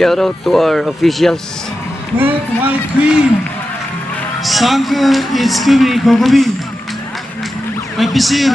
Shout out to our officials. Red, white, green. Sanka, it's Kubi, Kokobi. Rapisi.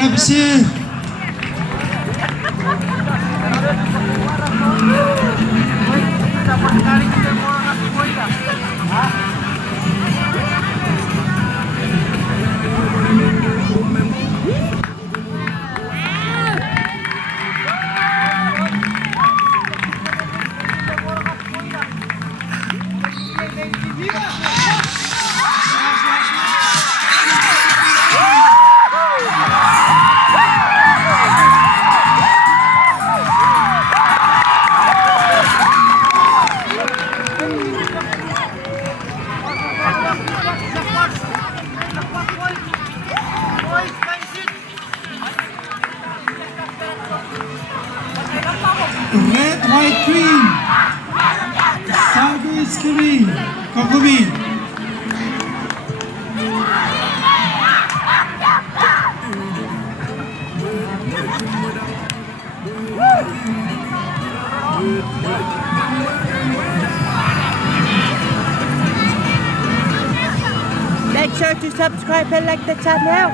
Red, white, green. Sanka, it's Kubi, Kokobi. Make sure to subscribe and like the channel.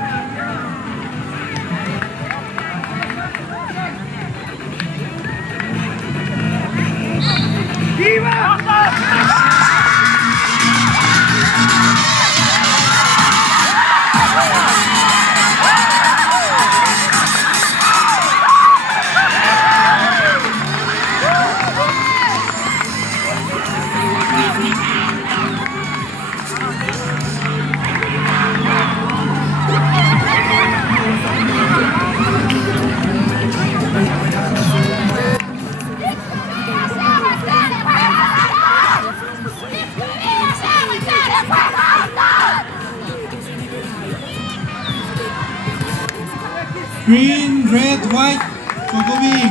Green, red, white, Kokobi.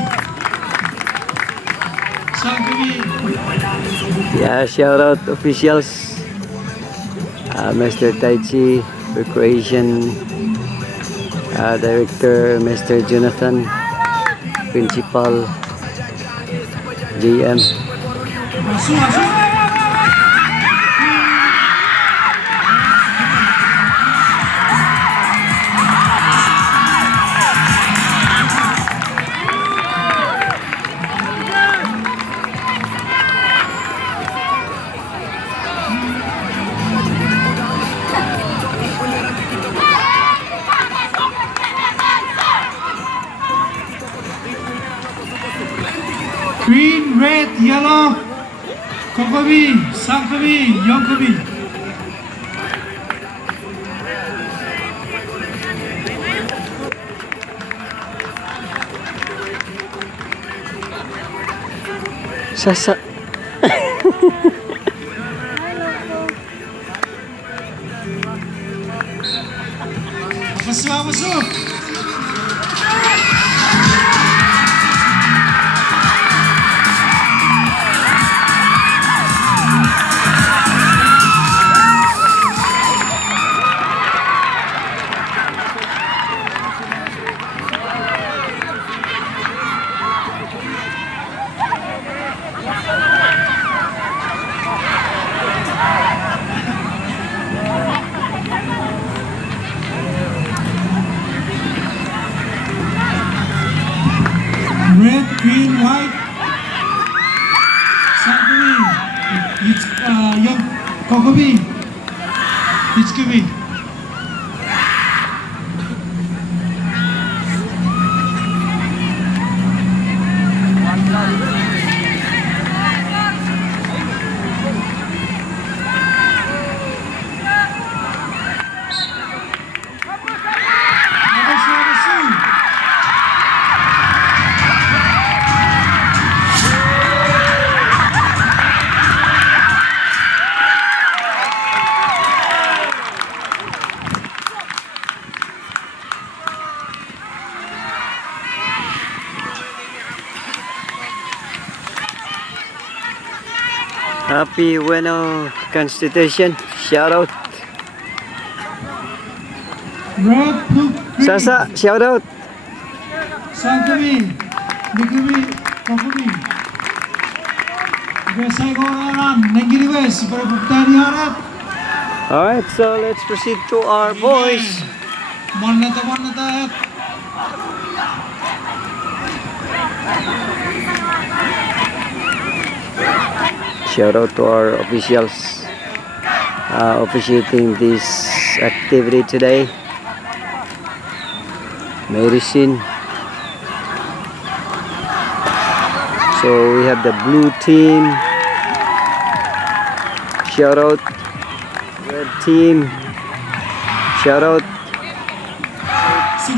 Sankabi. Yeah, shout out officials. Mr. Taichi, Recreation Director, Mr. Jonathan, Principal, JM. Masuk. Green, red, yellow, Kokobi, Sankabi, Yongkabi. Sasa. Apasu. Red, green, white. Sankavi. It's young Kokobi. It's Kubi. Happy Weno Constitution. Shout out. Red, blue, green. Sasa, shout out. Sankavi. Nikubi. Kokobi. Besai Goran. Nangiri West. Berputani harap. Alright, so let's proceed to our boys. Manata. Shout out to our officials officiating this activity today. Medicine. So we have the blue team. Shout out. Red team. Shout out.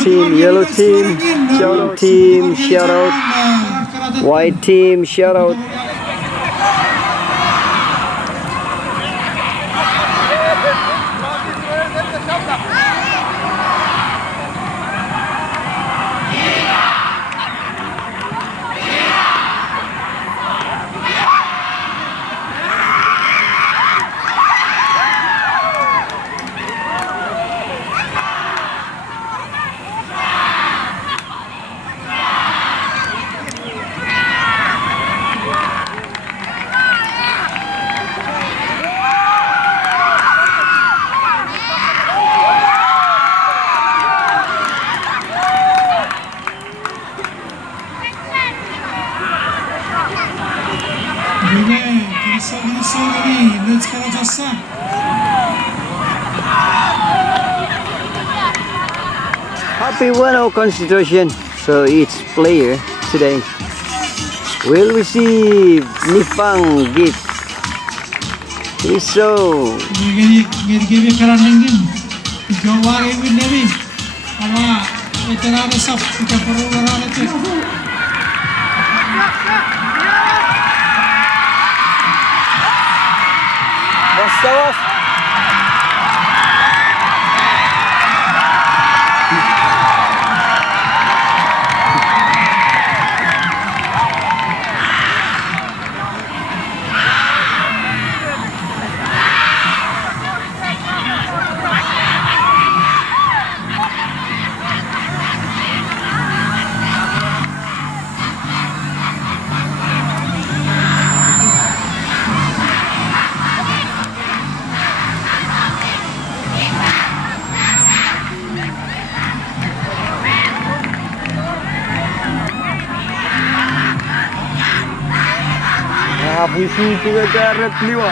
Team yellow team. Shout out team. Shout out. White team. Shout out. Let's go just Happy Weno Constitution. So each player today will receive Nifang gift. So give you karangin. Jawari with Nevi. Ama veterano sab kita perlu orang itu. Basta. Habis itu ke darat liwa.